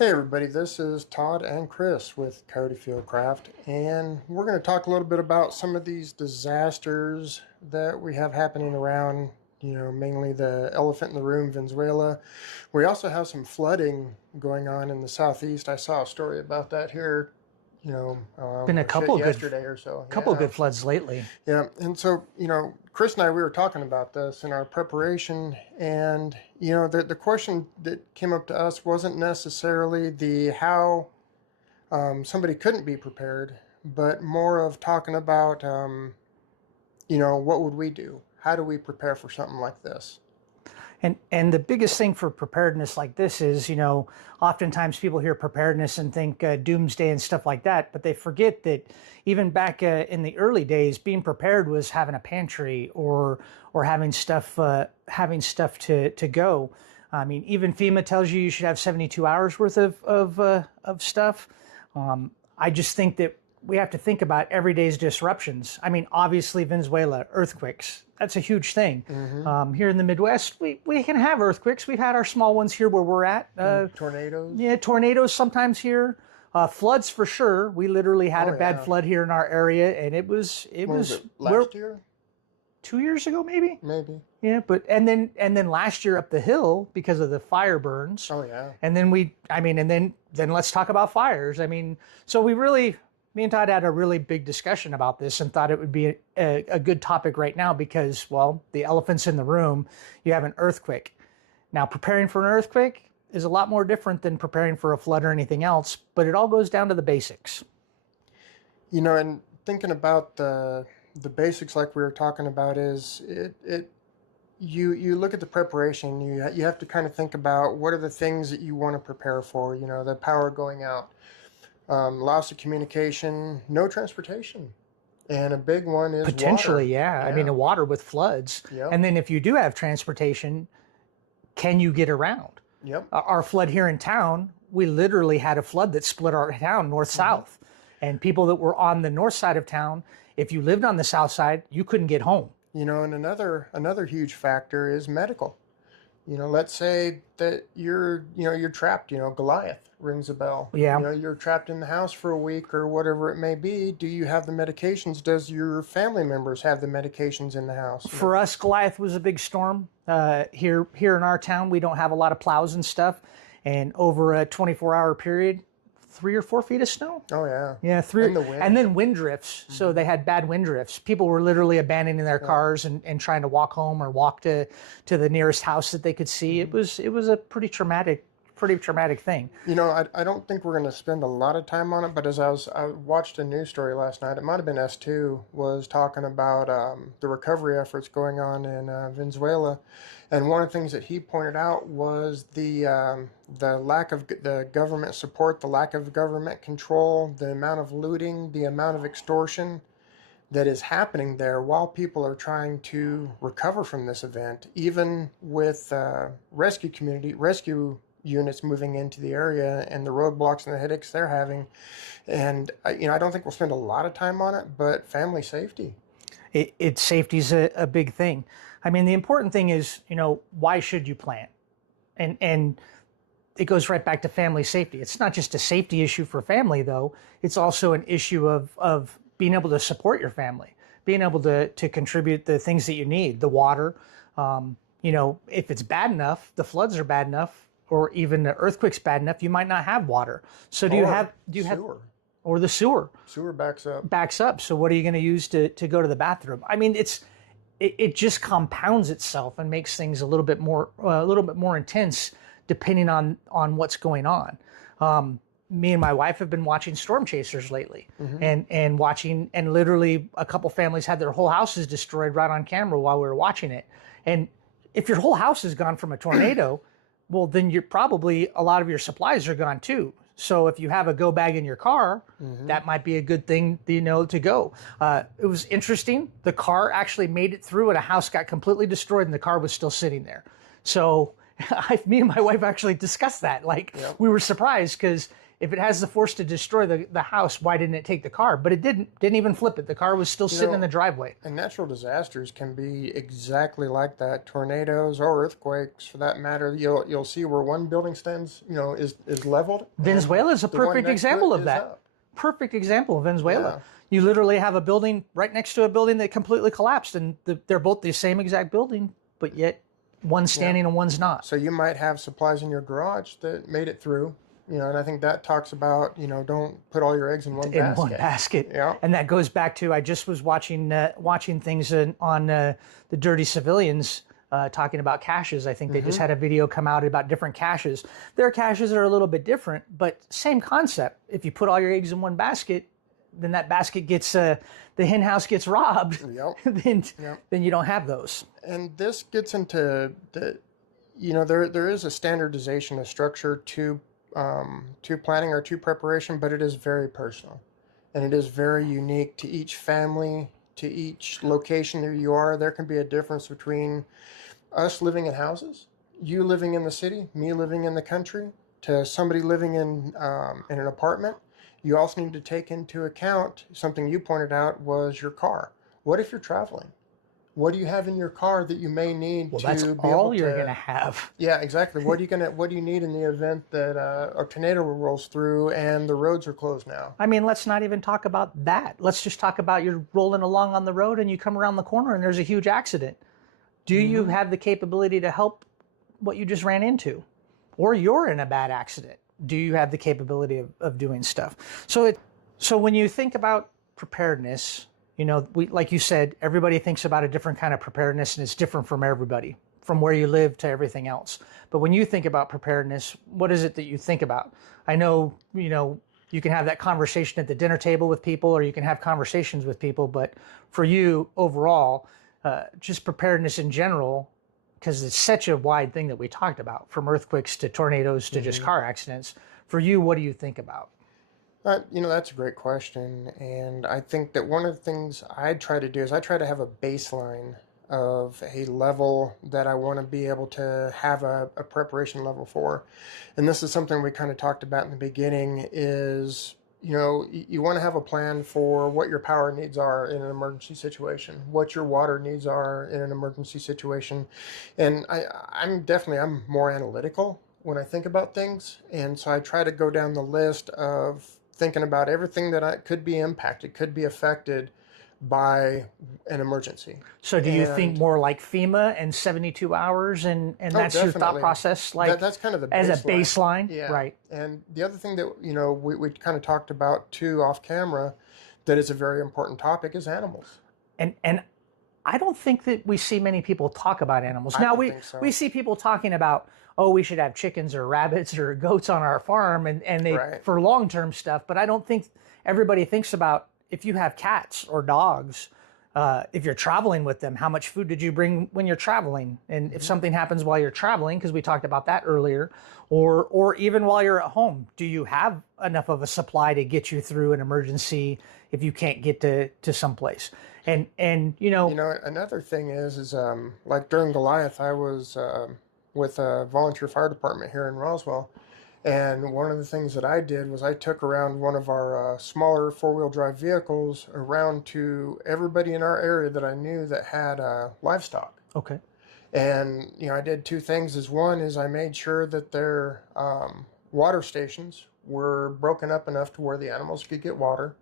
Hey everybody, this is Todd and Chris with Coyote Fieldcraft, and we're going to talk a little bit about some of these disasters that we have happening around, mainly the elephant in the room, Venezuela. We also have some flooding going on in the southeast. I saw a story about that here, Been a couple of yesterday or so. couple of Yeah. good floods lately. Yeah, and so, Chris and I, we were talking about this in our preparation, and, the question that came up to us wasn't necessarily the how somebody couldn't be prepared, but more of talking about, what would we do? How do we prepare for something like this? And the biggest thing for preparedness like this is, oftentimes people hear preparedness and think doomsday and stuff like that, but they forget that even back in the early days, being prepared was having a pantry or having stuff to go. I mean, even FEMA tells you should have 72 hours worth of stuff. I just think that we have to think about everyday's disruptions. I mean, obviously Venezuela, earthquakes, that's a huge thing. Here in the Midwest, we can have earthquakes. We've had our small ones here where we're at. Tornadoes? Yeah, tornadoes sometimes here. Floods for sure. We literally had a bad flood here in our area, and it was last year? 2 years ago, maybe. Maybe. Yeah, but and then last year up the hill because of the fire burns. Oh yeah. And then then let's talk about fires. I mean, so me and Todd had a really big discussion about this and thought it would be a good topic right now because, well, the elephant's in the room. You have an earthquake. Now, preparing for an earthquake is a lot more different than preparing for a flood or anything else, but it all goes down to the basics. And thinking about the basics like we were talking about is you look at the preparation, you have to kind of think about what are the things that you want to prepare for, the power going out. Loss of communication, no transportation. And a big one is potentially, water. yeah. I mean, the water with floods. Yep. And then if you do have transportation, can you get around? Yep. Our flood here in town, we literally had a flood that split our town north-south. And people that were on the north side of town, if you lived on the south side, you couldn't get home. And another huge factor is medical. Let's say that you're trapped, Goliath rings a bell. Yeah. You're trapped in the house for a week or whatever it may be. Do you have the medications? Does your family members have the medications in the house? For us, Goliath was a big storm. Here in our town, we don't have a lot of plows and stuff. And over a 24-hour period, 3 or 4 feet of snow. Oh yeah. Yeah, and then wind drifts. So they had bad wind drifts. People were literally abandoning their cars and trying to walk home or walk to the nearest house that they could see. It was a pretty traumatic thing. I don't think we're going to spend a lot of time on it, but as I watched a news story last night, it might have been S2, was talking about the recovery efforts going on in Venezuela. And one of the things that he pointed out was the lack of the government support, the lack of government control, the amount of looting, the amount of extortion that is happening there while people are trying to recover from this event, even with rescue units moving into the area and the roadblocks and the headaches they're having. And, I don't think we'll spend a lot of time on it, but family safety. Safety's a big thing. I mean, the important thing is, why should you plan? And it goes right back to family safety. It's not just a safety issue for family, though. It's also an issue of being able to support your family, being able to contribute the things that you need, the water. If it's bad enough, the floods are bad enough, or even the earthquake's bad enough, you might not have water. So do you have or the sewer? Sewer backs up. Backs up. So what are you going to use to go to the bathroom? I mean, it just compounds itself and makes things a little bit more intense depending on what's going on. Me and my wife have been watching Storm Chasers lately, and watching, and literally a couple families had their whole houses destroyed right on camera while we were watching it. And if your whole house is gone from a tornado, well, then you're probably, a lot of your supplies are gone too. So if you have a go bag in your car, that might be a good thing, to go. It was interesting. The car actually made it through and a house got completely destroyed and the car was still sitting there. So me and my wife actually discussed that. We were surprised because if it has the force to destroy the house, why didn't it take the car? But it didn't even flip it. The car was still sitting in the driveway. And natural disasters can be exactly like that. Tornadoes or earthquakes, for that matter. You'll see where one building stands, is leveled. Venezuela is a perfect example of that. Up. Perfect example of Venezuela. Yeah. You literally have a building right next to a building that completely collapsed, and they're both the same exact building, but yet one's standing and one's not. So you might have supplies in your garage that made it through, and I think that talks about, don't put all your eggs in one basket. In one basket. Yeah. And that goes back to, I just was watching things on the Dirty Civilians talking about caches. I think they just had a video come out about different caches. Their caches are a little bit different, but same concept. If you put all your eggs in one basket, then that basket gets, the hen house gets robbed. Yep. then you don't have those. And this gets into there is a standardization, a structure to planning or to preparation, but it is very personal, and it is very unique to each family, to each location that you are. There can be a difference between us living in houses, you living in the city, me living in the country, to somebody living in an apartment. You also need to take into account something you pointed out was your car. What if you're traveling? What do you have in your car that you may need to that's be all able you're to, going to have. Yeah, exactly. What do you need in the event that a tornado rolls through and the roads are closed now? I mean, let's not even talk about that. Let's just talk about you're rolling along on the road and you come around the corner and there's a huge accident. Do you have the capability to help what you just ran into? Or you're in a bad accident. Do you have the capability of doing stuff? So when you think about preparedness, like you said, everybody thinks about a different kind of preparedness, and it's different from everybody, from where you live to everything else. But when you think about preparedness, what is it that you think about? I know, you can have that conversation at the dinner table with people, or you can have conversations with people, but for you overall, just preparedness in general, because it's such a wide thing that we talked about, from earthquakes to tornadoes to just car accidents. For you, what do you think about? That's a great question. And I think that one of the things I try to do is I try to have a baseline of a level that I want to be able to have a preparation level for. And this is something we kind of talked about in the beginning is, you want to have a plan for what your power needs are in an emergency situation, what your water needs are in an emergency situation. And I'm more analytical when I think about things. And so I try to go down the list of thinking about everything that could be impacted, could be affected by an emergency. So do you think more like FEMA and 72 hours and that's your thought process? Like that's kind of the as baseline. A baseline? Yeah. Right. And the other thing that, we kind of talked about too off camera that is a very important topic is animals. And I don't think that we see many people talk about animals. I now don't think so. We see people talking about, we should have chickens or rabbits or goats on our farm and they Right. for long-term stuff, but I don't think everybody thinks about if you have cats or dogs, if you're traveling with them, how much food did you bring when you're traveling? And if something happens while you're traveling, because we talked about that earlier, or even while you're at home, do you have enough of a supply to get you through an emergency if you can't get to someplace? And another thing is like during Goliath, I was with a volunteer fire department here in Roswell. And one of the things that I did was I took around one of our smaller four-wheel drive vehicles around to everybody in our area that I knew that had livestock. Okay. And, I did two things. One is I made sure that their water stations were broken up enough to where the animals could get water.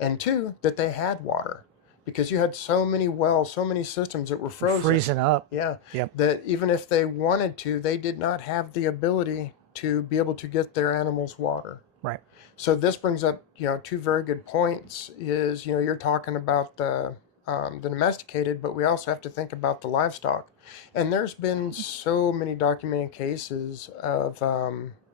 And two, that they had water. Because you had so many wells, so many systems that were frozen. Freezing up. Yeah. Yep. That even if they wanted to, they did not have the ability to be able to get their animals water. Right. So this brings up, two very good points is, you're talking about the domesticated, but we also have to think about the livestock. And there's been so many documented cases of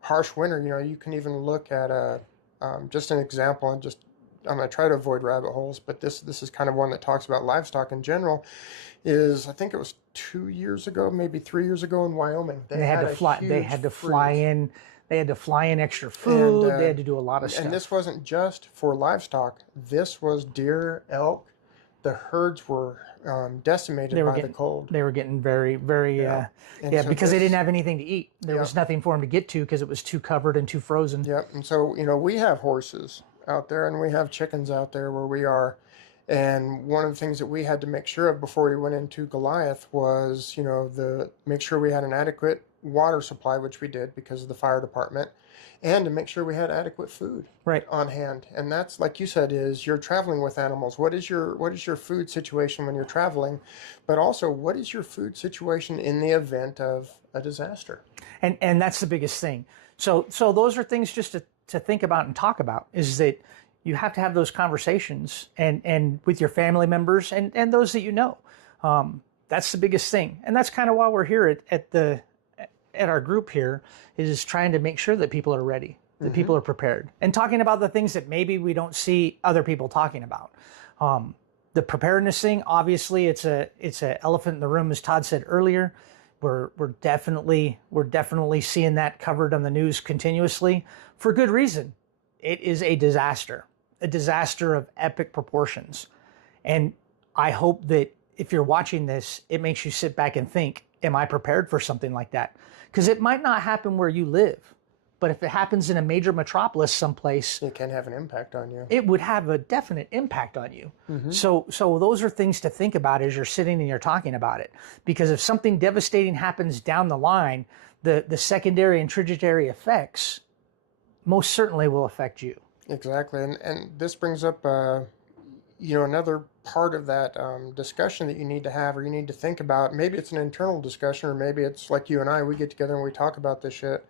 harsh winter. You can even look at just an example, and I'm going to try to avoid rabbit holes, but this is kind of one that talks about livestock in general. I think it was 2 years ago, maybe 3 years ago in Wyoming. They had to fly. They had to fly in. They had to fly in extra food. They had to do a lot of stuff. And this wasn't just for livestock. This was deer, elk, the herds were decimated by the cold. They were getting very, very, So because they didn't have anything to eat. There was nothing for them to get to because it was too covered and too frozen. Yep. And so, we have horses out there and we have chickens out there where we are. And one of the things that we had to make sure of before we went into Goliath was, make sure we had an adequate water supply, which we did because of the fire department, and to make sure we had adequate food on hand. And that's, like you said, is you're traveling with animals. What is your food situation when you're traveling? But also, what is your food situation in the event of a disaster? And that's the biggest thing. So those are things just to think about and talk about, is that you have to have those conversations and with your family members and those that you know. That's the biggest thing. And that's kind of why we're here at our group here, is trying to make sure that people are ready, that people are prepared, and talking about the things that maybe we don't see other people talking about. The preparedness thing, obviously, it's a elephant in the room, as Todd said earlier. We're definitely seeing that covered on the news continuously for good reason. It is a disaster of epic proportions. And I hope that if you're watching this, it makes you sit back and think, am I prepared for something like that? Because it might not happen where you live, but if it happens in a major metropolis someplace, it can have an impact on you. It would have a definite impact on you. So those are things to think about as you're sitting and you're talking about it. Because if something devastating happens down the line, the secondary and tertiary effects most certainly will affect you. Exactly. And this brings up another part of that discussion that you need to have, or you need to think about. Maybe it's an internal discussion, or maybe it's like you and I, we get together and we talk about this shit.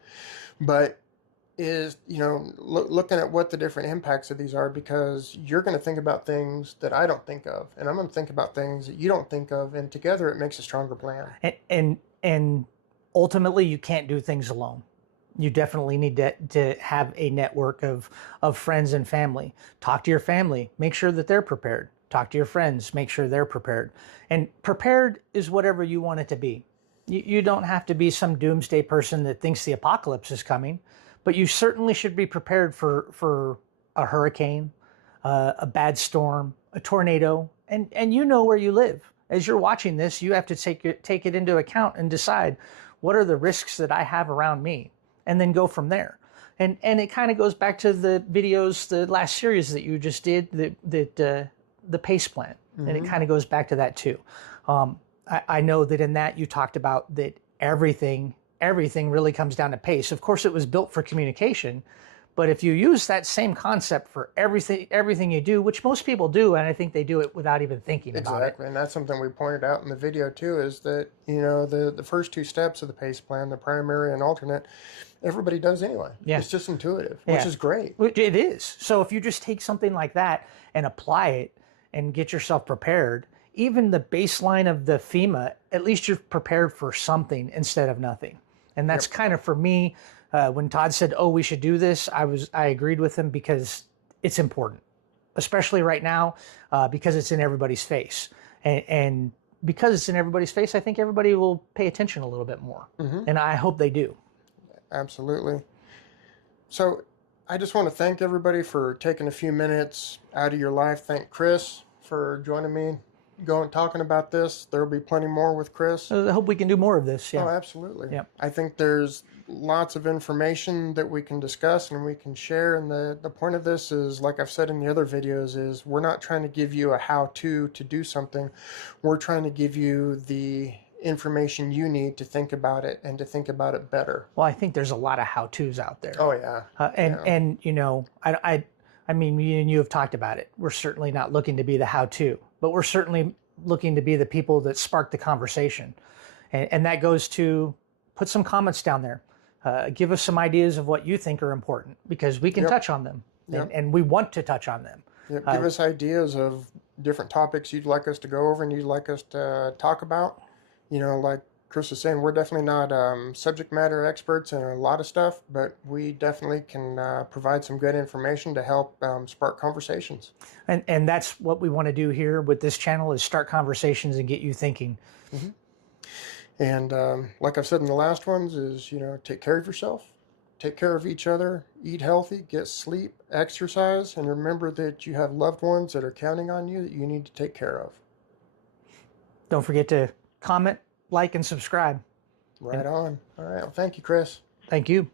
But is, looking at what the different impacts of these are, because you're going to think about things that I don't think of, and I'm going to think about things that you don't think of, and together it makes a stronger plan. And ultimately, you can't do things alone. You definitely need to have a network of friends and family. Talk to your family. Make sure that they're prepared. Talk to your friends. Make sure they're prepared. And prepared is whatever you want it to be. You don't have to be some doomsday person that thinks the apocalypse is coming, but you certainly should be prepared for a hurricane, a bad storm, a tornado, and you know where you live. As you're watching this, you have to take it into account and decide, what are the risks that I have around me? And then go from there. And it kind of goes back to the videos, the last series that you just did, the PACE plan. And it kind of goes back to that too. I know that in that you talked about that everything really comes down to PACE. Of course, it was built for communication, but if you use that same concept for everything you do, which most people do, and I think they do it without even thinking about it. Exactly, and that's something we pointed out in the video too, is that, the first two steps of the PACE plan, the primary and alternate, everybody does anyway. Yeah. It's just intuitive, which is great. It is. So if you just take something like that and apply it and get yourself prepared, even the baseline of the FEMA, at least you're prepared for something instead of nothing. And that's kind of, for me, when Todd said, "Oh, we should do this," I agreed with him, because it's important, especially right now, because it's in everybody's face, and because it's in everybody's face, I think everybody will pay attention a little bit more, and I hope they do. Absolutely. So I just want to thank everybody for taking a few minutes out of your life. Thank Chris for joining me, talking about this. There will be plenty more with Chris. I hope we can do more of this. Yeah. Oh, absolutely. Yeah. I think there's lots of information that we can discuss and we can share. And the point of this is, like I've said in the other videos, is we're not trying to give you a how-to do something. We're trying to give you the information you need to think about it and to think about it better. Well, I think there's a lot of how-tos out there. Oh, yeah. And I mean, me and you have talked about it. We're certainly not looking to be the how-to, but we're certainly looking to be the people that spark the conversation. And that goes to put some comments down there. Give us some ideas of what you think are important, because we can touch on them, and we want to touch on them. Give us ideas of different topics you'd like us to go over and you'd like us to talk about. Like Chris was saying, we're definitely not subject matter experts in a lot of stuff, but we definitely can provide some good information to help spark conversations. And that's what we want to do here with this channel, is start conversations and get you thinking. And like I've said in the last ones, is, take care of yourself, take care of each other, eat healthy, get sleep, exercise, and remember that you have loved ones that are counting on you that you need to take care of. Don't forget to comment, like, and subscribe. Right And on. All right. Well, thank you, Chris. thank you.